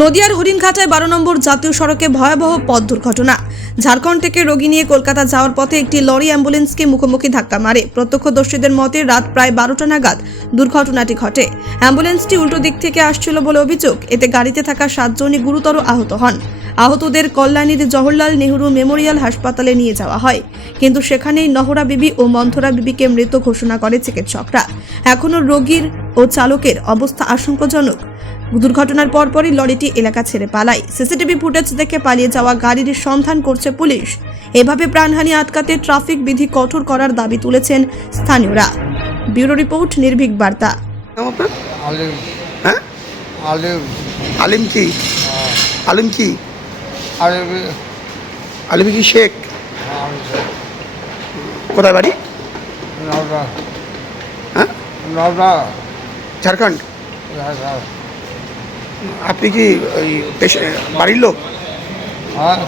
নদিয়ার হরিণঘাটায় বারো নম্বর জাতীয় সড়কে ভয়াবহ পথ দুর্ঘটনা। ঝাড়খণ্ড থেকে রোগী নিয়ে কলকাতা যাওয়ার পথে একটি লরি অ্যাম্বুলেন্সকে মুখোমুখি ধাক্কা মারে। প্রত্যক্ষদর্শীদের মতে রাত প্রায় বারোটা নাগাদ দুর্ঘটনাটি ঘটে। অ্যাম্বুলেন্সটি উল্টো দিক থেকে আসছিল বলে অভিযোগ। এতে গাড়িতে থাকা সাতজনই গুরুতর আহত হন। আহতদের কল্যাণীর জওহরলাল নেহরু মেমোরিয়াল হাসপাতালে নিয়ে যাওয়া হয়। কিন্তু সেখানেই নহরা বিবি ও মন্থরা বিবিকে মৃত ঘোষণা করে চিকিৎসকরা। এখনও রোগীর ও চালকের অবস্থা আশঙ্কাজনক। দুর্ঘটনার পরপরই লরিটি এলাকা ছেড়ে পালায়। সিসিটিভি ফুটেজ দেখে পালিয়ে যাওয়া গাড়ির সন্ধান করছে পুলিশ। এভাবে প্রাণহানি আটকাতে ট্রাফিক বিধি কঠোর করার দাবি তুলেছেন স্থানীয়রা। ব্যুরো রিপোর্ট নির্ভীক বার্তা। নাম আপনার? হ্যাঁ? আলিম। আলিম কি? আলিম কি? আলিম। আলিম কি শেখ? কোথায় বাড়ি? হ্যাঁ? ঝাড়খণ্ড? আপনি কি ওই বাড়ির লোক? হ্যাঁ।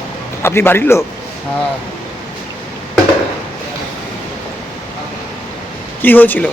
আপনি বাড়ির লোক? হ্যাঁ। কি হয়েছিল।